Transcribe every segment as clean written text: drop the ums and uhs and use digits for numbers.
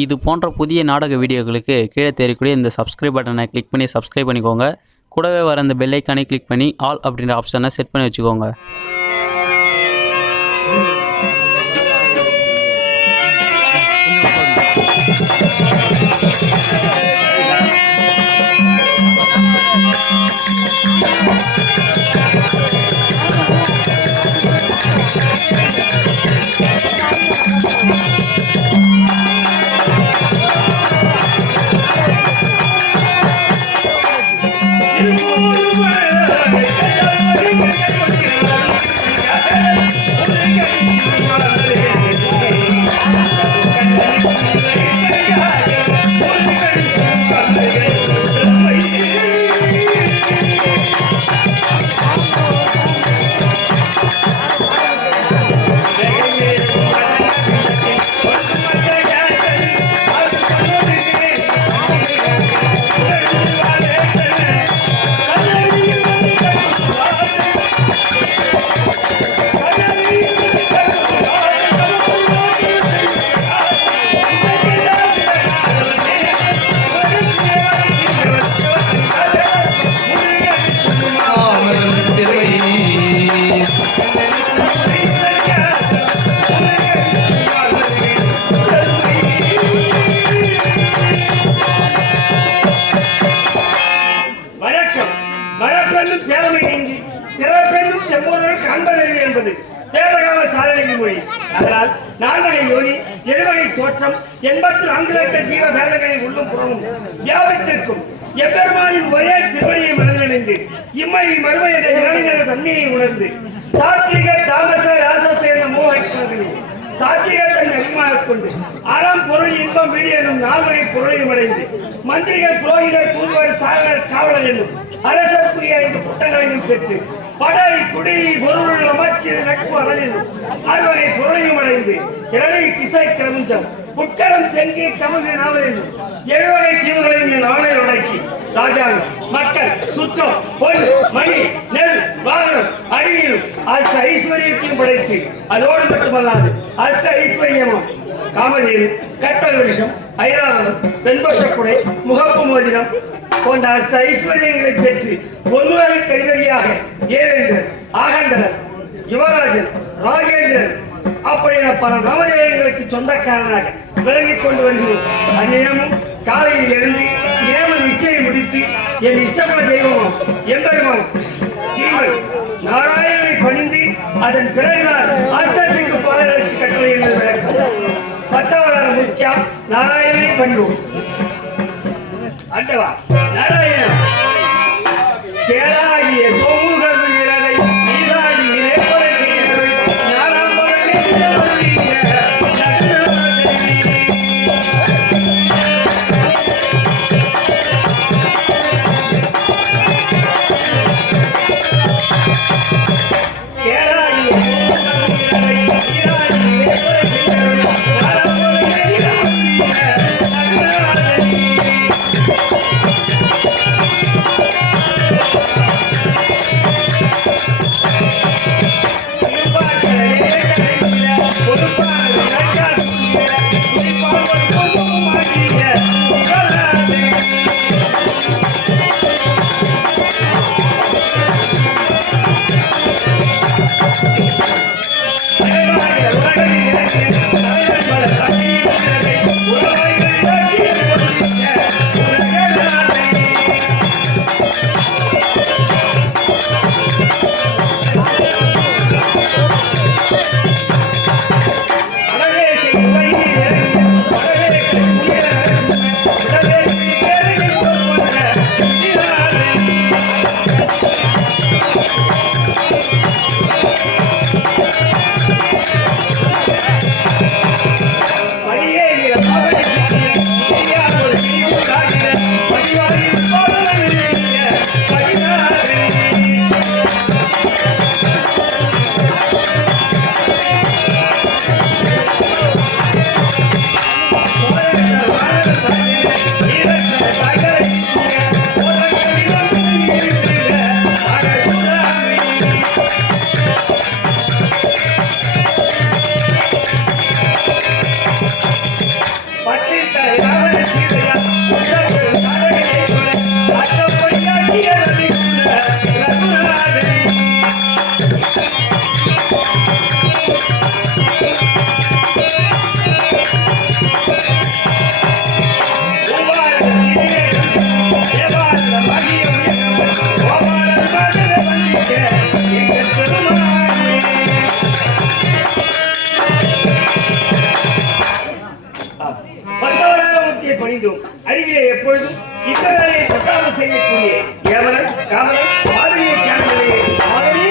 இது போன்ற புதிய நாடக வீடியோக்களுக்கு கீழே தெரியக்கூடிய இந்த சப்ஸ்கிரைப் பட்டனை கிளிக் பண்ணி சப்ஸ்கிரைப் பண்ணிக்கோங்க. கூடவே வர இந்த பெல் ஐக்கானை கிளிக் பண்ணி ஆல் அப்படின்ற ஆப்ஷனை செட் பண்ணி வச்சுக்கோங்க. அதனால் 4 வகை யோனி 7 வகை தோற்றம் 84 லட்சம் ஜீவ வேதங்களை உள்ளும் புறமும் வியாபித்திருக்கும் எம்பெருமானின் ஒரே திருவடியை மனதிலிருந்து இம்மை மறுமை என்ற இரணினது தன்மையை உணர்ந்து சாத்விக தாமச ராசச என்ற மூவைக்கிறது சாத்விக தன்னை அதிகமாக கொண்டு ஆறாம் பொருள் இன்பம் வீடு என்னும் 4 வகை பொருளையும் அடைந்து மந்திரிகள் புரோகிதர் தூதுவர் சாகர் காவலர் என்னும் அரசற்குரிய 5 குற்றங்களையும் பெற்று படை குடி பொருள் அமைச்சு நட்பு அரண் 6 வகை பொருளையும் அடைந்து இரணை கிசை கிரமிஞ்சம் புட்கரம் தெங்கி கமுகு நாவல் 7 வகை தீவுகளையும் என் ஆணை உடைக்கி ராஜாங்கம் மக்கள் சுற்றம் பொன் மணி நெல் வாகனம் அடியும் அஷ்ட ஐஸ்வர்யத்தையும் படைத்து அதோடு மட்டுமல்லாது அஷ்ட ஐஸ்வர்யமும் காமதேவி கற்பக விருஷம் ஐராவதம் வெண்பட்டக்குடை முகப்பு மோதிரம் போன்ற அஷ்ட ஐஸ்வர்யங்களை பெற்று பொன்னுவரை கைதறியாக ஏவேந்திரன் ஆகண்டரன் யுவராஜன் ராஜேந்திரன் அப்படியான பல நவதேவங்களுக்கு சொந்தக்காரனாக விளங்கிக் கொண்டு வருகிறோம். அநேகமும் காலையில் எழுந்து நேம நிச்சயம் முடித்து என் இஷ்டப்பட தெய்வமும் எம்பெருமான் ஸ்ரீமன் நாராயணனை பணிந்து அதன் பிறகுதான் ஆஷ்டத்திற்கு பாடலுக்கு கட்டளை என்று விளக்கம் 10வது முக்கியா நாராயணனை பணிவோம். அண்டவா நாராயண சேராகிய சோமுகர் வீரரை நீராகிய பாதத்தை பணிந்தோம். அருகிலே எப்பொழுதும் இந்த வேலையை தொட்டாமல் செய்யக்கூடிய ஏவலன் காவலன் மாதவியை சேனலே மாதவி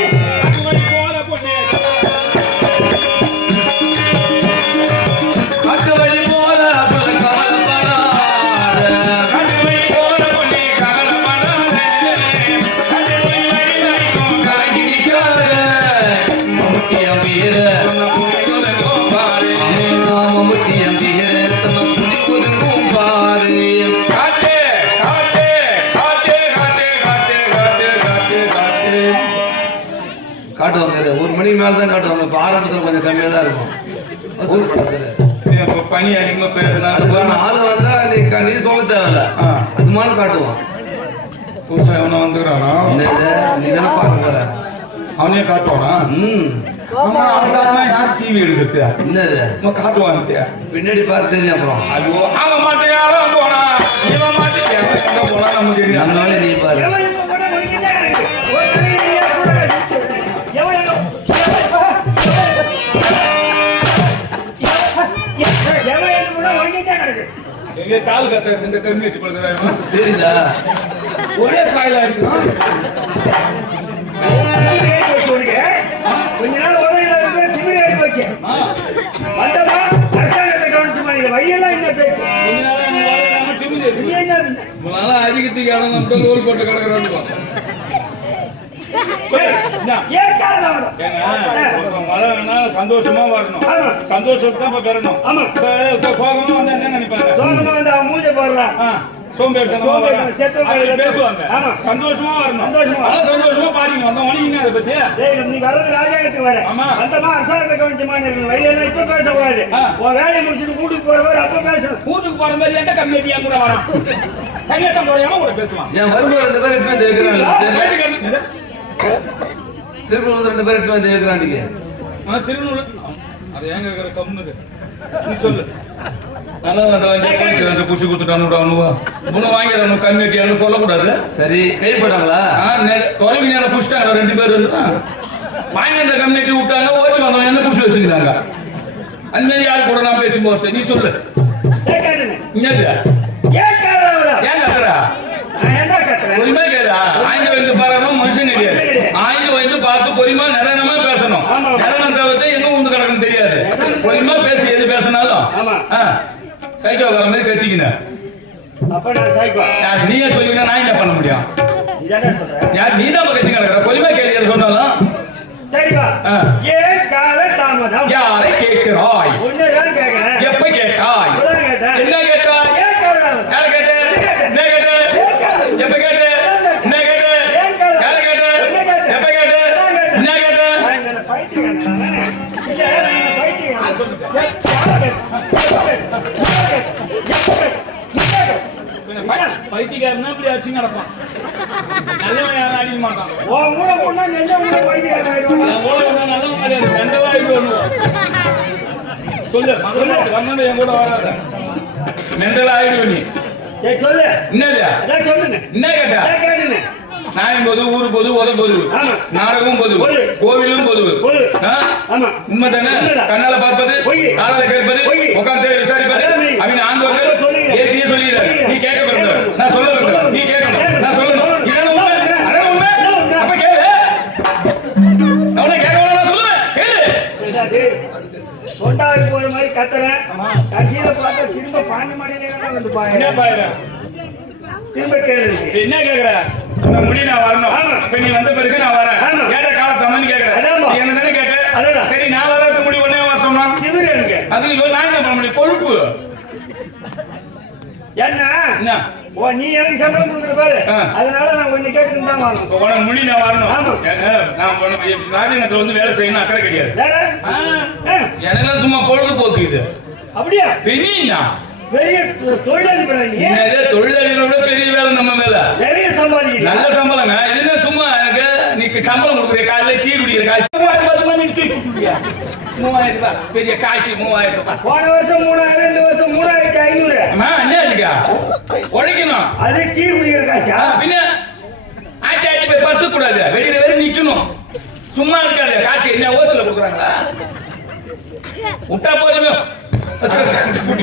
காட்டுவாங்க. ஒரு மணிக்கு மேல தான் காட்டுவாங்க. இப்போ ஆரம்பத்தில் கொஞ்சம் கம்மியாக தான் இருக்கும். வசூல் படத்துல பனி அதிகமா போயிருந்தா அதுக்கான ஆள் வந்தா நீ சொல்ல தேவையில்ல, அது மாதிரி காட்டுவான். புதுசா எவனா வந்துக்கிறானா நீ தானே பார்க்க போற, அவனே காட்டுவானா? யார் டிவி எடுக்கிறது என்னது காட்டுவான் பின்னாடி பார்த்து தெரியும். அப்புறம் ஐயோ அவன் மாட்டையாரா போனா இவன் மாட்டேங்க போனா நமக்கு தெரியும். அதனால நீ பாரு. எங்க கால் கத்த செஞ்ச கம்மி தெரியுதா? ஒரே சாயலா இருக்கு. கொஞ்ச நாள் வந்தமா அரசாங்கத்தை கவனிச்சு வழியெல்லாம் இந்த பேச்சு அதிகத்துக்கு இடம் லோல் போட்டு கிடக்குறான். சந்தோஷமா வரணும், சந்தோஷம் பெறணும். கோபமா வந்து என்ன நினைப்பாங்க, சோகமா வந்து அவன் மூஞ்ச போடுறான், பேசுவாங்க. சந்தோஷமா வரணும், சந்தோஷமா பாருங்க வந்தோம் வணிகங்க. அதை பத்தி நீ வர்றது ராஜாங்கத்துக்கு வர அந்தமா அரசாங்கத்தை கவனிச்சமா இருக்கணும். வழியெல்லாம் இப்ப பேசக்கூடாது. உன் வேலையை முடிச்சுட்டு வீட்டுக்கு போறவர் அப்ப பேசணும். வீட்டுக்கு போற மாதிரி எந்த கம்மியா கூட வரான். கல்யாணம் போறாம கூட பேசுவான். என் வரும்போது 2 பேர் எட்டு வைக்கிறாங்க. திருப்பூர் 2 பேர் எட்டு வந்து வைக்கிறாண்டிக்கு திருநூறு. அது ஏங்க இருக்கிற கம்முது நீ சொல்லு. நல்லா புஷி குத்துட்டானு வாங்கிறானு கம்மிட்டியானு சொல்லக்கூடாது. சரி கைப்பட்டாங்களா? தொலைவி நேரம் புஷ்டாங்க 2 பேர் வாங்கின கம்யூனிட்டி விட்டாங்க. ஓட்டி வந்தவங்க என்ன புஷி வச்சுக்கிறாங்க. அந்த மாதிரி யாரு கூட நான் பேசும்போது நீ சொல்லு. ஏன் கத்துறா? பொறுமையா கேளா. ஆய்ந்து வைத்து பாராம மனுஷன் கிடையாது. ஆய்ந்து வைத்து பார்த்து பொறுமையா நிதானமா பேசணும். நிதானம் தவிர்த்து எங்க உண்டு கிடக்கும் தெரியாது. பொறுமையா பேசி எது பேசினாலும் சைக்கோக்கார மாதிரி கத்திக்கின. நீயே சொல்லுவீங்க, நான் என்ன பண்ண முடியும்? யார் நீ தான் கத்தி கிடக்குற. பொறுமையா கேள்வி சொன்னாலும் யாரை கேட்கிறாய்? எப்ப கேட்டாய்? என்ன கேட்டாய்? யாரை கேட்ட? என்ன கேட்ட? எப்ப கேட்ட? என்ன கேட்ட? யாரை கேட்ட? எப்ப கேட்ட? என்ன கேட்ட? பைத்தியக்காரனா இப்படி அடிச்சு நடப்பான். நல்லவன் யாரும் அடிக்க மாட்டான். சொல்லு மகன் என் கூட வராத. மெண்டல் ஆயிடுவ நீ. சொல்லு என்னது சொல்லுங்க. என்ன கேட்டா? நாயும் பொது, ஊரு பொது, உத பொது, நாடகமும் பொது, கோவிலும் பொது. உண்மை தானே? கண்ணால பார்ப்பது, காலால கேட்பது, உட்கார்ந்து விசாரிப்பது அப்படின்னு ஆண்டவர்கள் ஏற்கனவே சொல்லிடுறாரு. நீ கேட்க பிறந்தவர், நான் சொல்ல பிறந்தவர். நீ கேட்கணும், நான் சொல்லணும். இதான உண்மை? அதான் உண்மை. அப்ப கேளு. அவனை கேட்க நான் சொல்லுவேன். கேளு. சொண்டாவுக்கு போற மாதிரி கத்துறேன். கட்சியில பார்த்தா திரும்ப பாண்டி மாடியிலே வந்து பாரு. திரும்ப கேளு. என்ன கேக்குற? அந்த முடி நான் வரணும். இப்ப நீ வந்த பிறகு நான் வரேன். கேட்ட காலத்தம்மன்னு கேக்குறேன். என்ன தானே கேட்ட? சரி நான் வராத முடி ஒன்னே வர சொன்னா அதுக்கு நான் என்ன பண்ண முடியும்? கொழுப்பு என்ன? நீ எனக்கு சம்பளம் கொடுக்குற பாரு. அதனால நான் கொஞ்சம் கேட்டு தான் வாங்கணும். முடி நான் வரணும். நான் ராஜகத்தில் வந்து வேலை செய்யணும் அக்கறை கிடையாது. எனக்கு சும்மா பொழுதுபோக்கு இது. அப்படியா? பெரிய பெரிய தொழிலதிபர். தொழிலதிபரோட பெரிய வேலை நம்ம மேல. நிறைய சம்பாதிக்க நல்ல சம்பளம். இதுல சும்மா எனக்கு நீ சம்பளம் கொடுக்குற காலையில டீ குடிக்கிற காசு 3000 ரூபாய். பெரிய காய்ச்சி 3000 ரூபாய். போன வருஷம் 3000, இந்த வருஷம் 3500. என்ன இருக்கா உழைக்கணும். அது டீ குடிக்கிற காசா? பின்ன ஆச்சி ஆச்சி போய் படுத்த கூடாது. வெளியில வேற நிக்கணும். சும்மா இருக்காது. காசு என்ன ஓத்துல கொடுக்குறாங்களா? விட்டா போதுமே.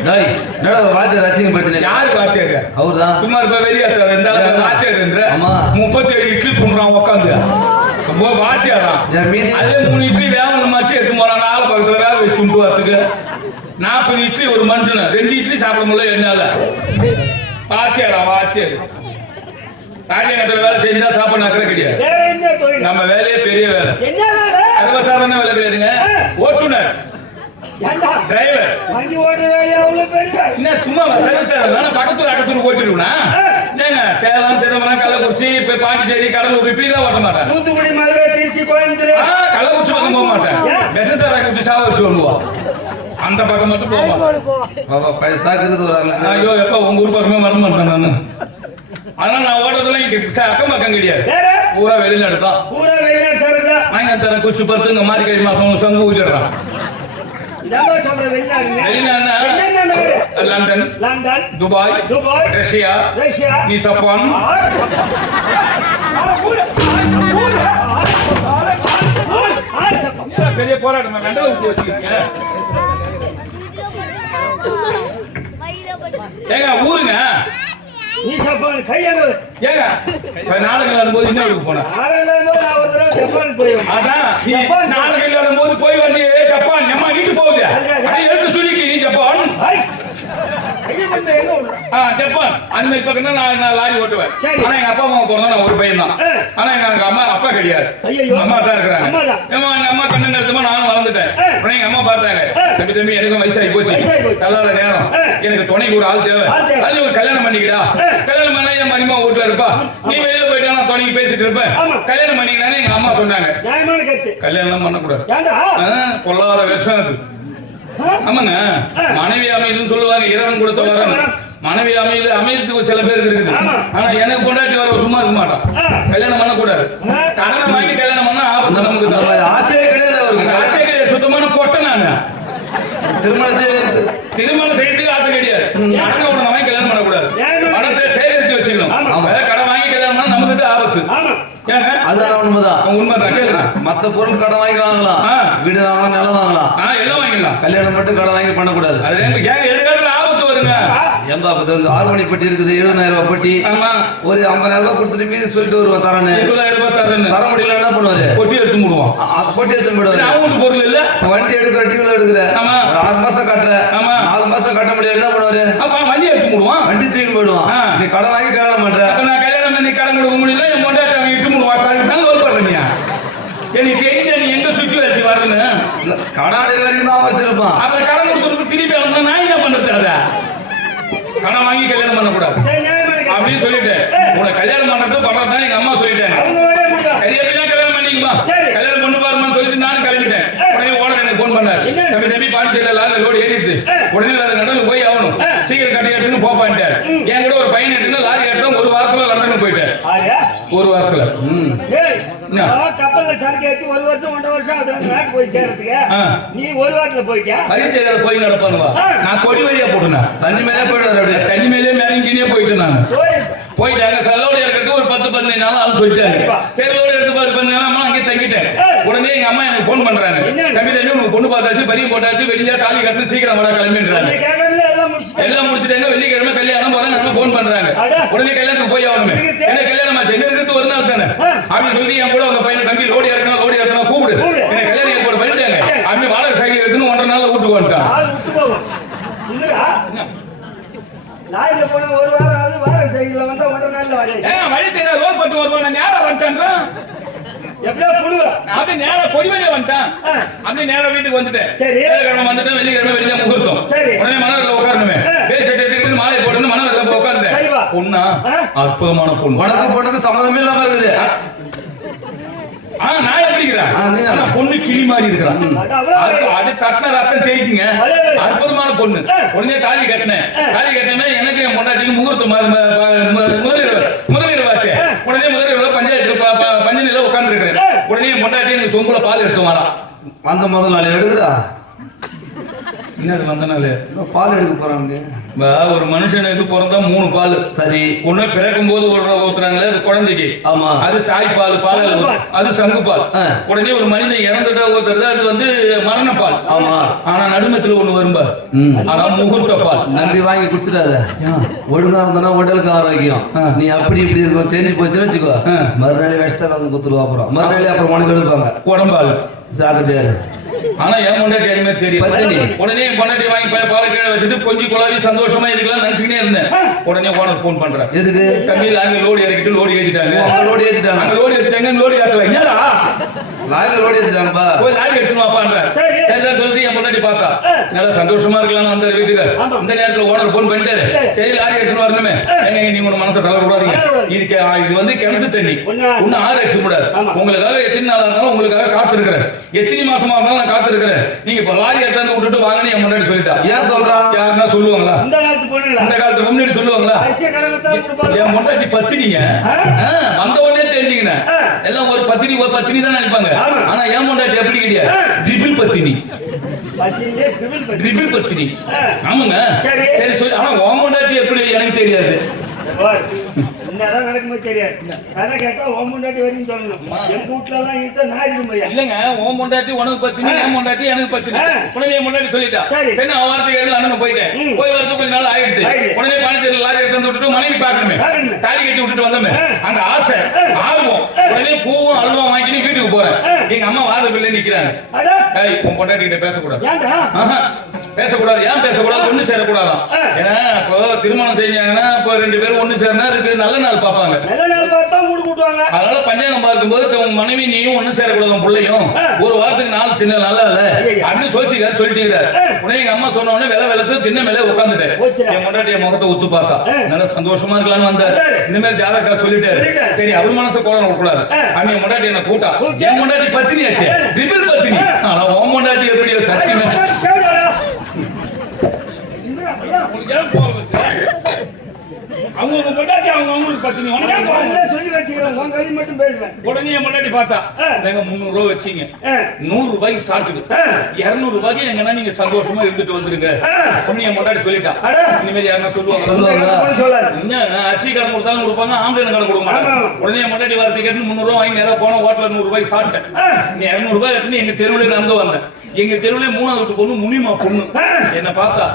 டேய், என்னடா வாத்தியார் அசிங்கப்படுத்தினீங்க? யாரு வாத்தியாரு? அவர்தான். சும்மா இருப்ப வெளியாத்தாரு இந்த வாத்தியாரு ஆமா. 37 இட்லி கும்பிடுறான் உட்காந்து வாத்தியாரான். என் மீதி அதே 3 இட்லி வேவன மாச்சு எடுத்து போறான். நாலு பக்கத்துல வேக வச்சு துண்டு வரத்துக்கு 40 இட்லி ஒரு மனுஷன் 2 இட்லி சாப்பிட முடியல என்னால. வாத்தியாரா வாத்தியாரு ராஜ்யத்துல வேலை செஞ்சா சாப்பாடு நக்கற கிடையாது. வேற என்ன தொழில்? நம்ம வேலையே பெரிய வேலை. என்ன வேலை? சர்வசாதாரண வேலை கிடையாதுங்க. ஓட்டுநர், ஏண்டா? டிரைவர். வண்டி ஓட்டுற வேலையா அவ்வளவு பெரிய வேலை? என்ன சும்மா சர்வசாதாரண பக்கத்துல அக்கத்தூர் ஓட்டிடுவா? என்னங்க சேலம், சிதம்பரம், கள்ளக்குறிச்சி, இப்ப பாண்டிச்சேரி, கடலூர் இப்படிதான் ஓட்ட மாட்டேன். தூத்துக்குடி, மதுரை, திருச்சி, கோயம்புத்தூர். கள்ளக்குறிச்சி பக்கம் போக மாட்டேன். பெசன்சாரா குச்சி சாவரிச்சு வருவா. அந்த பக்கம் மட்டும் போக மாட்டேன். பாபா பழைய ஸ்டாக் இருக்குது ஒரு ஆளு. ஐயோ எப்ப உங்க ஊர் பக்கமே வர மாட்டேன் நானு. அதனால நான் ஓடுறதுலாம் இங்க அக்கம் பக்கம் கிடையாது. வேற? பூரா வெளிநாடு தான். பூரா வெளிநாடு சாரதா? வாங்கி தரேன் குஷ்டு பருத்து இந்த மாதிரி கழி மாசம் சங்கு ஊச்சிடுறான். இதமா சொல்ற வெளிநாடுங்க. வெளிநாடுனா என்னென்ன நாடு? London, London, Dubai, Dubai, Russia, Russia, நீ சப்பான். பெரிய போராட்டம் மெண்டல் விட்டு வச்சுக்கீங்க. ஏங்க ஊருங்க நீ ஜப்பான் கையாளு. ஏங்க இப்ப நாடகம் வரும்போது என்ன ஊருக்கு போன? நான் ஒரு தடவை ஜப்பான் போயிருவேன். அதான் நீ நாடகம் இல்லாத போது போய் வந்து ஜப்பான் அம்மா வீட்டு போகுது அது எடுத்து சொல்லிக்கு நீ ஜப்பான். ஜப்பான் அந்த மாதிரி பக்கம் தான் நான் லாரி ஓட்டுவேன். ஆனா எங்க அப்பா அம்மா போறதா நான் ஒரு பையன் தான். ஆனா எங்க அம்மா அப்பா கிடையாது. அம்மா தான் இருக்கிறாங்க. எங்க அம்மா கண்ணு நிறுத்தமா நானும் வளர்ந்துட்டேன். அப்புறம் எங்க அம்மா பார்த்தாங்க தம்பி தம்பி எனக்கும் வயசாகி போச்சு தள்ளாத நேரம் எனக்கு துணைக்கு ஒரு ஆள் தேவை. அது ஒரு கல்யாணம் பண்ணிக்கிடா. கல்யாணம் பண்ணா என் மரிமா வீட்டுல இருப்பா. நீ வெளியில போயிட்டா நான் துணைக்கு பேசிட்டு இருப்பேன். கல்யாணம் பண்ணிக்கிறான்னு எங்க அம்மா சொன்னாங்க. கல்யாணம் பண்ணக்கூடாது. பொல்லாத விஷம் அது. ஆமாங்க மனைவி அமைதுன்னு சொல்லுவாங்க. இறைவன் கொடுத்த வரம் மனைவி அமையத்துக்கு சில பேருக்கு இருக்குது. ஆனா எனக்கு கொண்டாட்டி வர சும்மா இருக்க மாட்டான். கல்யாணம் பண்ணக்கூடாது. கடனை வாங்கி கல்யாணம் பண்ணா ஆபத்து நமக்கு தான். ஆசையே கிடையாது. ஆசையே கிடையாது. சுத்தமான பொட்டை நானு. திருமணம் செய்யறதுக்கு ஆசை கிடையாது. கடனை உடனே வாங்கி கல்யாணம் பண்ணக்கூடாது. பணத்தை சேகரித்து வச்சுக்கணும். கடன் வாங்கி கல்யாணம் பண்ணா நமக்கு ஆபத்து. அதெல்லாம் உண்மைதான். உண்மைதான். கேளுங்க. மத்த பொருள் கடன் வாங்கி வாங்கலாம், வீடு வாங்கலாம், நிலம் வாங்கலாம். எல்லாம் வாங்கிடலாம். கல்யாணம் மட்டும் கடன் வாங்கி பண்ணக்கூடாது. அது எதுக்காக ஆபத்து வருங்க. எம்பா 6 பெட்டி இருக்குது, 70,000 ரூபாய் பெட்டி. ஒரு 50,000 ரூபாய் கொடுத்துட்டு மீதி சொல்லிட்டு வருவான் தரேன்னு. 20,000 ரூபாய் தர முடியல என்ன பண்ணுவாரு? பொட்டி எடுத்து மூடுவான். பொட்டி எடுத்து போயிடுவாரு. அவங்க பொருள் இல்ல. வண்டி எடுக்கிற டிவில எடுக்கிற 6 மாசம் கட்டுற 4 மாசம் கட்ட முடியாது என்ன பண்ணுவாரு? வண்டி எடுத்து மூடுவான். வண்டி தூக்கி போயிடுவான். நீ கடன் வாங்கி கல்யாணம் பண்ற. நான் கல்யாணம் பண்ணி கடன் கொடுக்க முடியல. என் பொண்டாட்டி அவங்க இட்டு மூடுவாங்க. எனக்கு தெரிஞ்ச நீ எங்க சுத்தி வச்சு வரணும். கடன் வரைக்கும் தான் வச்சிருப்பான். அப்புறம் கடன் கொடுத்து திருப்பி அவங்க நான் என்ன பண்றது? அத கடன் வாங்கி கல்யாணம் பண்ணக்கூடாது அப்படின்னு சொல்லிட்டு உனக்கு கல்யாணம் பண்றதுதான் எங்க அம்மா சொல்லிட்டாங்க. சரியா கல்யாணம் பண்ணிக்குமா கல்யாணம் பண்ணு பாருமான்னு சொல்லிட்டு நானும் கிளம்பிட்டேன். உடனே ஓனர் எனக்கு போன் பண்ணாரு. தம்பி தம்பி பாண்டிச்சேரியில லாரில லோடு ஏறிடுது. உடனே அதை நடந்து போய் ஆகணும். சீக்கிரம் கட்டி எடுத்துன்னு போப்பான்ட்டார். என் கூட ஒரு பையன் எடுத்துன்னு லாரி எடுத்தோம். ஒரு வாரத்துல லண்டனுக்கு போயிட்டார். ஒரு வாரத்துல கப்பல்ல சரக்கு ஏற்றி 1 வருஷம் 1.5 வருஷம் அதுல போய் சேர்றதுக்கு நீ ஒரு வாரத்துல போயிட்டியா? பரிச்சேரியில போய் நடப்பானுவா. நான் கொடி வழியா போட்டுனேன். தண்ணி மேலே போயிடுவாரு. அப்படியே தண்ணி மேலே மேலங்கினே போயிட்டேன். நான் போயிட்டாங்க. லோடு எடுக்கிறதுக்கு ஒரு 10-15 நாள் ஆள் சொல்லிட்டாங்க. சரி லோடு எடுத்து 15 நாள் அங்கே தங்கிட்டேன். உடனே எங்க அம்மா எனக்கு போன் பண்றாங்க. தம்பி தம்பி உனக்கு பொண்ணு பார்த்தாச்சு, பரியம் போட்டாச்சு, வெளியா தாலி கட்டு சீக்கிரம் வர கிளம்பின்றாங்க. எல்லாம் முடிச்சுட்டாங்க. வெள்ளிக்கிழமை கல்யாணம் போல நாங்க போன் பண்றாங்க. உடனே கல்யாணத்துக்கு போய் ஆகணுமே. என்ன கல்யாணம் ஆச்சு? என்ன இருக்கிறது ஒரு நாள் தானே அப்படின்னு சொல்லி என் கூட உங்க பையனை தம்பி லோடி இறக்கணும் கூப்பிடு என்ன கல்யாணம் ஏற்பாடு பண்ணிட்டாங்க. அப்படி வாடகை சைக்கிள் எடுத்துன்னு 1.5 நாள் வீட்டுக்கு வந்துட்டான். லாரில போன ஒரு வாரம் ஆகுது. வாடகை சைக்கிள்ல வந்தா 1.5 நாள்ல வரேன். வழி தெரியாது. லோட் பட்டு வருவான். நேரம் வந்துட்டான். எப்படியா புழுவ அப்படி நேரம் கொடி வழியா வந்துட்டான். அப்படி நேரம் வீட்டுக்கு வந்துட்டேன். சரி கிழமை வந்துட்டேன். வெள்ளிக்கிழமை வெளியே முகூர்த்தம். சரி உடனே மணவரில் உட்காரணுமே. பேசிட்டு எடுத்துக்கிட்டு மாலை போட்டு மணவரில் போய் உட்கார்ந்தேன். பொண்ணா அற்புதமான பொண்ணு. உனக்கு பொண்ணுக்கு சம்மதமே இல்லாம இருக்குது. நான் எப்படிங்கிறேன் பொண்ணு கிளி மாதிரி இருக்கிறான். அது தட்டின ரத்தம் தேய்க்குங்க. அற்புதமான பொண்ணு. உடனே தாலி கட்டினேன். தாலி கட்டினே எனக்கு என் பொண்டாட்டிக்கு முகூர்த்தம் முதலிரவாச்சு. உடனே முதலிரவு பஞ்சாயத்து பஞ்சனில உட்கார்ந்து இருக்கிறேன். உடனே என் பொண்டாட்டி எனக்கு சொம்புல பால் எடுத்து வரா. அந்த முதல் நாள் எடுக்குதா என்ன வந்தனால பால் எடுக்க போறாங்க. ஒரு மனுஷனுக்கு பிறந்தா 3 பால். சரி, ஒண்ணு பிறக்கும் போது ஊத்துறாங்களே அது குழந்தைக்கு. ஆமா, அது தாய்ப்பால், பால், அது சங்கு பால். உடனே ஒரு மனிதன் இறந்துட்டா ஊத்துறது அது வந்து மரண பால். ஆமா, ஆனா நடுமத்துல ஒண்ணு வரும்பா, அதான் முகூர்த்த பால். நம்பி வாங்கி குடிச்சிடாத. ஒழுங்கா இருந்தா உடலுக்கு ஆரோக்கியம். நீ அப்படி இப்படி இருக்கும் தெரிஞ்சு போச்சுன்னு வச்சுக்கோ, மறுநாளே விஷத்தை வந்து குத்துருவா. அப்புறம் மறுநாளே அப்புறம் உனக்கு எடுப்பாங்க உடம்பால். சாக்குதேரு. ஆனா என் பொண்டாட்டி அதுமே தெரியும். உடனே என் பொண்டாட்டி வாங்கி பாலை கீழே வச்சுட்டு கொஞ்சம் குழாவி சந்தோஷமா இருக்கலாம் நினைச்சுக்கிட்டே இருந்தேன். உடனே ஓனர் போன் பண்றேன். எதுக்கு? தண்ணி லாரி லோடு இறக்கிட்டு லோடு ஏற்றிட்டாங்க. லோடு ஏற்றிட்டாங்க லோடு ஏற்றல. என்னடா லாரி லோடு ஏற்றிட்டாங்கப்பா, போய் லாரி எடுத்துவாப்பான்ற சொல்லிட்டு என் பொண்டாட்டி பார்த்தா நல்லா சந்தோஷமா இருக்கலாம்னு வந்த வீட்டுக்கு. இந்த நேரத்துல ஓனர் போன் பண்ணிட்டாரு. சரி லாரி எடுத்துன்னு வரணுமே, நீங்க உங்க மனசை தவற கூடாதீங்க. இது வந்து கிணத்து தண்ணி ஒண்ணு ஆறு அடிச்சு கூடாது. உங்களுக்காக எத்தனை நாளா இருந்தாலும் உங்களுக்காக காத்திருக்கிறேன், எத்தனை மாசமா இருந்தாலும் நான் காத்திருக்கிறேன். நீங்க இப்ப லாரி எடுத்தாந்து விட்டுட்டு வாங்கன்னு என் முன்னாடி சொல்லிட்டா. ஏன் சொல்றா? யாருன்னா சொல்லுவாங்களா? இந்த காலத்துக்கு முன்னாடி சொல்லுவாங்களா? என் முன்னாடி பத்தினிங்க வந்த உடனே தெரிஞ்சுக்கின எல்லாம் ஒரு பத்தினி தான் நினைப்பாங்க. ஆனா என் முன்னாடி எப்படி கிடையாது, ட்ரிபிள் பத்தினி. ட்ரிபிள் பத்தினி. ஆமாங்க, சரி சொல்லி. ஆனா உன் முன்னாடி எப்படி எனக்கு தெரியாது. இல்லங்க, உன் பொண்டாட்டி உனக்கு பத்தினி, என் பொண்டாட்டி எனக்கு பத்தினி. உடனே என் பொண்டாட்டி சொல்லிட்டா. சரி, அவன் வாரத்துக்கு அண்ணன் போயிட்டேன். போய் வரது கொஞ்ச நாள் ஆயிடுச்சு. உடனே பாண்டிச்சேரி லாரி எடுத்து விட்டுட்டு மனைவி பார்க்கணுமே, தாலி கட்டி விட்டுட்டு வந்தோமே, அந்த ஆசை ஆர்வம். உடனே பூவும் அல்வா வாங்கிட்டு வீட்டுக்கு போறேன். எங்க அம்மா வாத பிள்ளை நிக்கிறாங்க. உன் பொண்டாட்டி கிட்ட பேசக்கூடாது, பேசக்கூடாது. ஏன் பேசக்கூடாது? ஒண்ணு சேரக்கூடாதான். ஏன்னா இப்போ திருமணம் செஞ்சாங்கன்னா இப்போ 2 பேரும் ஒண்ணு சேர்னா இருக்கு நல்ல நாள் பார்ப்பாங்க. அதனால பஞ்சாங்கம் பார்க்கும்போது உன் மனைவி நீயும் ஒண்ணு சேரக்கூடாது, உன் பிள்ளையும் ஒரு வாரத்துக்கு 4 சின்ன நல்லா இல்ல அப்படின்னு சோசிக்காரு சொல்லிட்டீங்க. உடனே எங்க அம்மா சொன்ன உடனே வெள்ள வெள்ளத்து தின்ன மேல உட்காந்துட்டேன். என் முன்னாடி என் முகத்தை உத்து பார்த்தா நல்லா சந்தோஷமா இருக்கலாம்னு வந்தார். இந்த மாதிரி ஜாதகா சொல்லிட்டாரு. சரி, அவர் மனசை கோலம் விடக்கூடாது. அம்மா முன்னாடி என்ன கூட்டா, என் முன்னாடி பத்தினி ஆச்சு, ட்ரிபிள் பத்தினி. ஆனா உன் முன்னாடி எப்படி சத்தியமே அவங்க பொண்டாட்டி அவங்களுக்கு பத்தினி சொல்லி வச்சுக்கிறேன். உடனே என் முன்னாடி பார்த்தா 300 ரூபாய் வச்சீங்க, 100 ரூபாய்க்கு சாப்பிட்டு 200 ரூபாய்க்கு எங்கன்னா நீங்க சந்தோஷமா இருந்துட்டு வந்துருங்க அப்படின்னு என் முன்னாடி சொல்லிட்டா. இனிமேல் யாருன்னா சொல்லுவாங்க, அரிசி கடன் கொடுத்தாலும் கொடுப்பாங்க, ஆம்பளை கடன் கொடுக்க மாட்டாங்க. உடனே என் முன்னாடி வரது கேட்டு 300 ரூபாய் வாங்கி நேரம் போன ஹோட்டல 100 ரூபாய்க்கு சாப்பிட்டேன். நீ 200 ரூபாய் எடுத்து எங்க தெருவில் நடந்து வந்தேன். எங்க தெருவில் 3வது பொண்ணு முனிமா பொண்ணு என்ன பார்த்தா,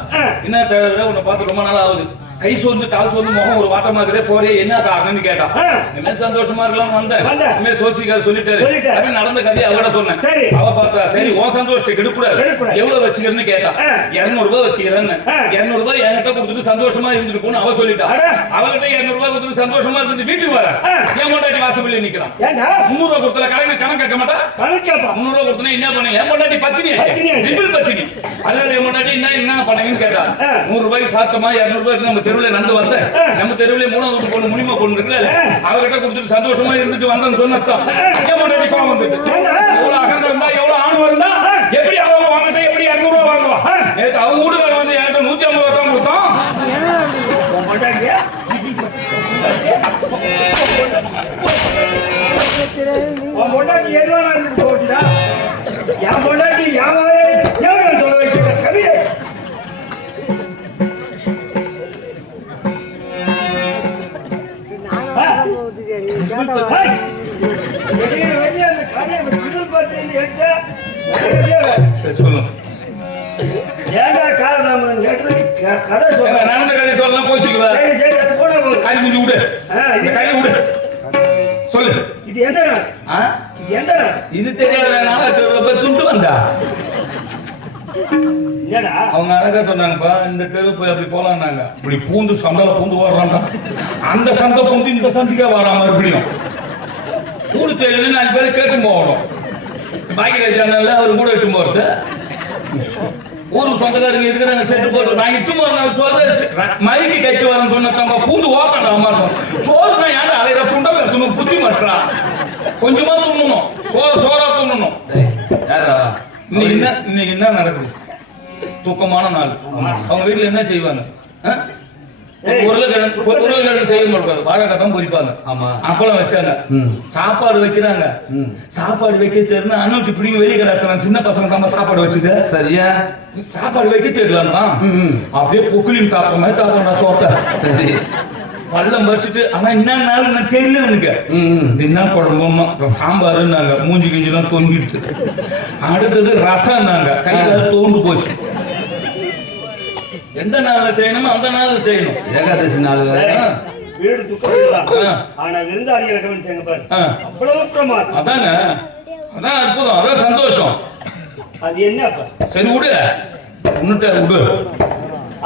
என்ன தேவை உன்னை பார்த்து ரொம்ப நாள் ஆகுது, கை சோர்ந்து கால் சோர்ந்து முகம் ஒரு வாட்டமா இருக்குதே, போறே என்ன காரணம்னு கேட்டா. இனிமேல் சந்தோஷமா இருக்கலாம் வந்தேன். இனிமேல் சோசிக்கார் சொல்லிட்டாரு. நடந்த கதையை அவட சொன்னேன். அவ பார்த்தா சரி உன் சந்தோஷத்தை கெடுக்கூடாது, எவ்வளவு வச்சுக்கிறேன்னு கேட்டா. 200 ரூபாய் வச்சுக்கிறேன்னு. 200 ரூபாய் என்கிட்ட கொடுத்துட்டு சந்தோஷமா இருந்துருக்கும்னு அவ சொல்லிட்டா. அவகிட்ட 200 ரூபாய் கொடுத்துட்டு சந்தோஷமா இருந்து வீட்டுக்கு வர என் பொண்டாட்டி வாசப்பள்ளி நிக்கிறான். 300 ரூபாய் கொடுத்தல கணக்கு கேட்க மாட்டா. 300 ரூபாய் கொடுத்தா என்ன பண்ண, என் பொண்டாட்டி பத்தினி ட்ரிபிள் பத்தினி. அதனால என் பொண்டாட்டி என்ன பண்ணீங்கன்னு கேட்டா. 100 ரூபாய்க்கு சாப்பிட்டோமா, 200 ரூபாய்க்கு நம்ம தெருவில் நடந்து வந்த, நம்ம தெருவில் 3வது பொண்ணு முனிமா பொண்ணு இருக்குல்ல, அவகிட்ட கொடுத்துட்டு சந்தோஷமா இருந்துட்டு வந்தேன்னு சொன்னதான் என் பொண்டாட்டி கோவம் வந்துட்டு. எவ்வளவு அகந்தம் இருந்தா, எவ்வளவு ஆணவம் இருந்தா எப்படி அவங்க வாங்கிட்டா எப்படி 200 ரூபாய் வாங்குவா? நேற்று அவங்க வீட்டுக்கார வந்து என்கிட்ட 150 ரூபாய் தான் கொடுத்தோம். பொண்டாட்டி எதுவான போச்சுடா, என் பொண்டாட்டி யாவே சொல்ல வைக்கிற கவிதை. ஏண்டா காலதாமதம் கேட்டு கதை சொல்ல, நடந்த கதை சொல்லலாம் போச்சுக்குவா. கை முடிஞ்சு விடு, கை விடு சொல்லு. இது எந்த எந்த இது தெரியாத துண்டு வந்தா அவங்க அழகா சொன்னாங்கப்பா, இந்த தெரு போய் அப்படி போலான்னாங்க. இப்படி பூந்து சந்தையில பூந்து வர்றாங்க, அந்த சந்தை பூந்து இந்த சந்தைக்கே வராம மறுபடியும் கூடு தெரியல 4 பேரை கேட்டு போகணும். பாக்கியராஜ் அவரு கூட இட்டு போறது ஊரு சொந்தக்காரங்க இருக்கிறாங்க செட்டு போட்டு நான் இட்டு போறேன் சொல்றேன். மைக்கு கட்டி வரேன்னு சொன்ன பூந்து ஓட்டாடா மாட்டோம். சோறுனா யாரு அலையில புண்டை கட்டணும், புத்தி மாட்டான். கொஞ்சமா துண்ணணும், சோறா துண்ணணும். இன்னைக்கு என்ன நடக்குது? தூக்கமான நாள். அவங்க வீட்டுல என்ன செய்வாங்க? உருளைக்கிழங்கு செய்ய மாட்டாங்க, வாழைக்காய் தான் பொரிப்பாங்க. ஆமா. அப்பளம் வச்சாங்க, சாப்பாடு வைக்கிறாங்க. சாப்பாடு வைக்க தெரியல அண்ணாட்டி பிடிங்க வெளியே கிடக்கலாம், சின்ன பசங்க தான் சாப்பாடு வச்சுக்க. சரியா? சாப்பாடு வைக்க தெரியலாமா? அப்படியே பொக்குலிங் தாக்குற மாதிரி தாக்குறா சோத்த. சரி, பள்ளம் பறிச்சுட்டு, ஆனா என்ன தெரியல எனக்கு. என்ன குழம்புமா சாம்பாருன்னாங்க, மூஞ்சி கிஞ்சிலாம் தொங்கிட்டு. அடுத்தது ரசம்னாங்க, கையில தோண்டு போச்சு. எந்த நாள்ல செய்யணுமோ அந்த நாள்ல செய்யணும். ஏகாதசி நாள் வீடு துக்கம், ஆனா விருந்தாளிகளை கவனிச்சாங்க பாரு, அவ்வளவு பிரமாதம். அதாங்க, அதான் அற்புதம், அதான் சந்தோஷம். அது என்ன சரி விடு, உன்னிட்ட விடு.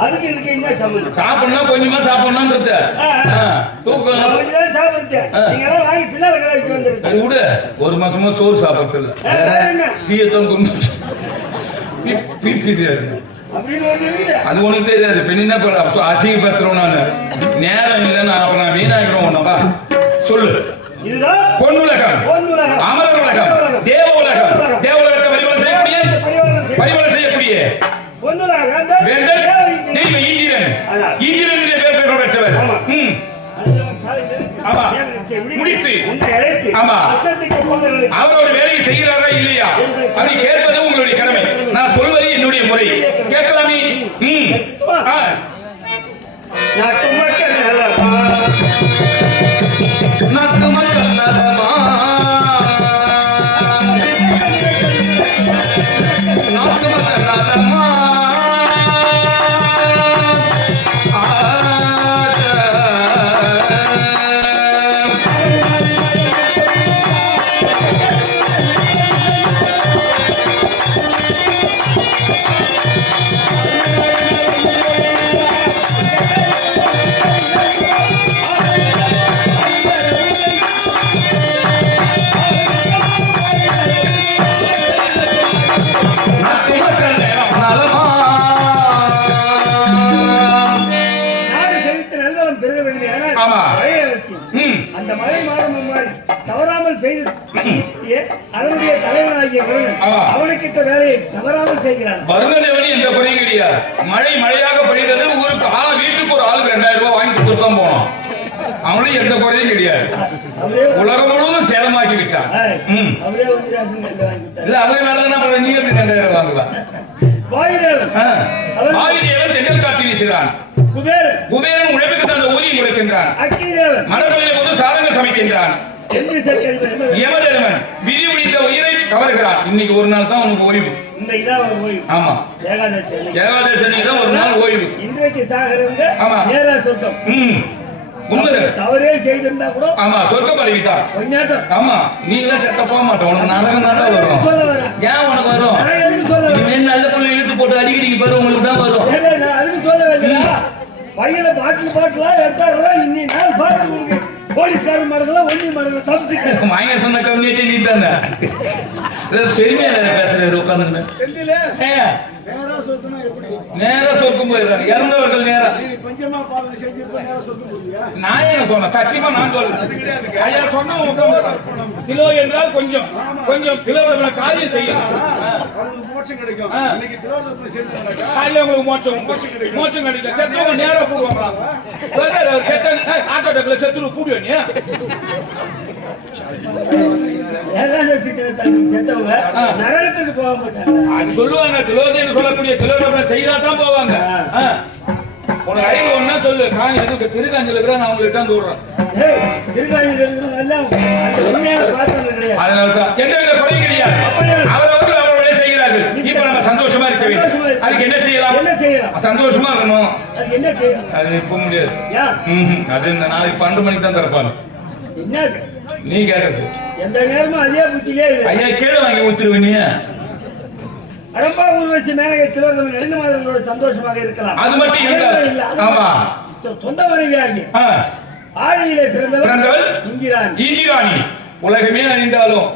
அதுக்கு இதுக்கு என்ன சம்பந்தம்? சாப்பிடணும், கொஞ்சமா சாப்பிடணும்ன்றது தூக்கம். நீங்க வாங்கி பிள்ளைகளை கலாய்ச்சிட்டு வந்துருக்கு. சரி விடு, ஒரு மாசமா சோறு சாப்பிடுறது இல்ல, பீயத்தான் கொண்டு அது உனக்கு தெரியாது. பெண்ணா அசிங்கப்படுத்துறோம். நான் நேரம் இல்லைன்னு அப்புறம் நான் வீணாகிறோம். உன்னப்பா சொல்லு. பொன்னுலகம், அமரர் உலகம், தேவ உலகம். தேவ உலகத்தை பரிமளம் செய்யக்கூடிய வேந்தர் தெய்வ இந்திரன். இந்திரன் பேர் பெற்றவர். ஆமா, முடித்து ஆமா அவரோட வேலையை செய்கிறாரா இல்லையா அப்படி கேட்பது உங்களுடைய கடமை. நான் சொல்வது என்னுடைய முறை. கேட்கலாமே? நாட்டு மக்கள் நலமா, நாட்டு மக்கள் நலமா, நாட்டு மக்கள் நலமா. அந்த மழை மாறும் மாதிரி தவறாமல் பெய்து அதனுடைய தலைவனாகிய அவனுக்கிட்ட வேலையை தவறாமல் செய்கிறான். வருணதேவனி எந்த குறையும் கிடையாது. மழை மழையாக பெய்தது, ஊருக்கு வீட்டுக்கு ஒரு ஆளுக்கு 2000 ரூபாய் வாங்கி கொடுத்துதான் போனோம். அவனும் எந்த குறையும் கிடையாது. உலகம் முழுவதும் சேதமாக்கி விட்டான். இல்ல அவரே வேலை நீ எப்படி 2000 வாங்குவான்? வாயுதேவன் தென்றல் காட்டி வீசுகிறான். குபேரன் உழைப்புக்கு தந்த ஊதியம் கொடுக்கின்றான். மழை பெய்த போது சாதங்கள் சமைக்கின்றான். யமதர்மன் விதி முடித்த உயிரை கவர்கிறான். இன்னைக்கு ஒரு நாள் தான் உனக்கு ஓய்வு. ஆமா, ஏகாதசி தான் ஒரு நாள் ஓய்வு. இன்றைக்கு சாகரங்க நேரா சொர்க்கம். தவறே செய்திருந்தா கூட ஆமா சொர்க்கம் பரவித்தான். ஆமா, நீ எல்லாம் செத்த போக மாட்டோம். உனக்கு நரகம் தான் வரும். ஏன் உனக்கு வரும்? நல்ல பொண்ணு இழுத்து போட்டு அடிக்கடிக்கு பாரு, உங்களுக்கு தான் வரும். அதுக்கு சொல்ல வேண்டாம். பையில பாட்டிலா எடுத்தாடுறா. இன்னி நாள் பாட்டு போலீஸ்காரன் மாடுகளா ஒண்ணி மாடுகளா தப்பிச்சுக்க. மாய சொன்ன கம்யூனிட்டி நீ தானே பெருமையா பேசுறாரு. உட்காந்துங்க நேரா சொர்க்கம் போயிடுறாங்க. இறந்தவர்கள் நேரா. நான் என்ன சொன்னேன்? சத்தியமா நான் சொல்ல சொன்ன கிலோ என்றால் கொஞ்சம் கொஞ்சம் கிலோ காரியம் செய்யும். உங்களுக்கு மோட்சம் கிடைக்கும். செத்தவங்க நேரம் போடுவாங்களா? ஆட்டோ டக்குல செத்துரு கூடுவேன். நரகத்துக்கு போக மாட்டாங்க. அது சொல்லுவாங்க. கிலோதேன்னு சொல்லக்கூடிய கிலோதேவனை செய்தாதான் போவாங்க. உனக்கு அறிவு ஒன்னா சொல்லு. திருக்காஞ்சல் இருக்கிற நான் அவங்ககிட்ட தூடுறேன். அதனால்தான் எந்தவித குறையும் கிடையாது. அவரவர்கள் அவர்களுடைய செய்கிறார்கள். இப்ப நம்ம சந்தோஷமா இருக்க வேண்டும். அதுக்கு என்ன செய்யலாம்? சந்தோஷமா இருக்கணும். அது இப்ப முடியாது. அது இந்த நாளைக்கு 12 மணிக்கு தான் திறப்பாங்க. நீ கேட்கறது எந்த நேரமும் அதே புத்திலே ஐயா கீழே வாங்கி ஊத்துருவீங்க. அடம்பா ஊர்வசி மேனகை நெடுந்த மாதங்களோட சந்தோஷமாக இருக்கலாம். அது மட்டும் இல்ல. ஆமா, சொந்த மனைவியாகி ஆழியிலே பிறந்தவள் இந்திராணி. உலகமே அழிந்தாலும்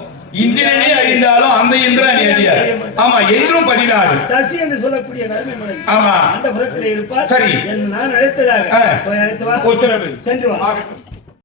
இந்திரனே அழிந்தாலும் அந்த இந்திராணி அழியாது. ஆமா, என்றும் 14 சசி என்று சொல்லக்கூடிய நன்மை மனை. ஆமா, அந்த புறத்திலே இருப்பார். சரி, நான் அழைத்ததாக போய் அழைத்து வா. உத்தரவு சென்று வா.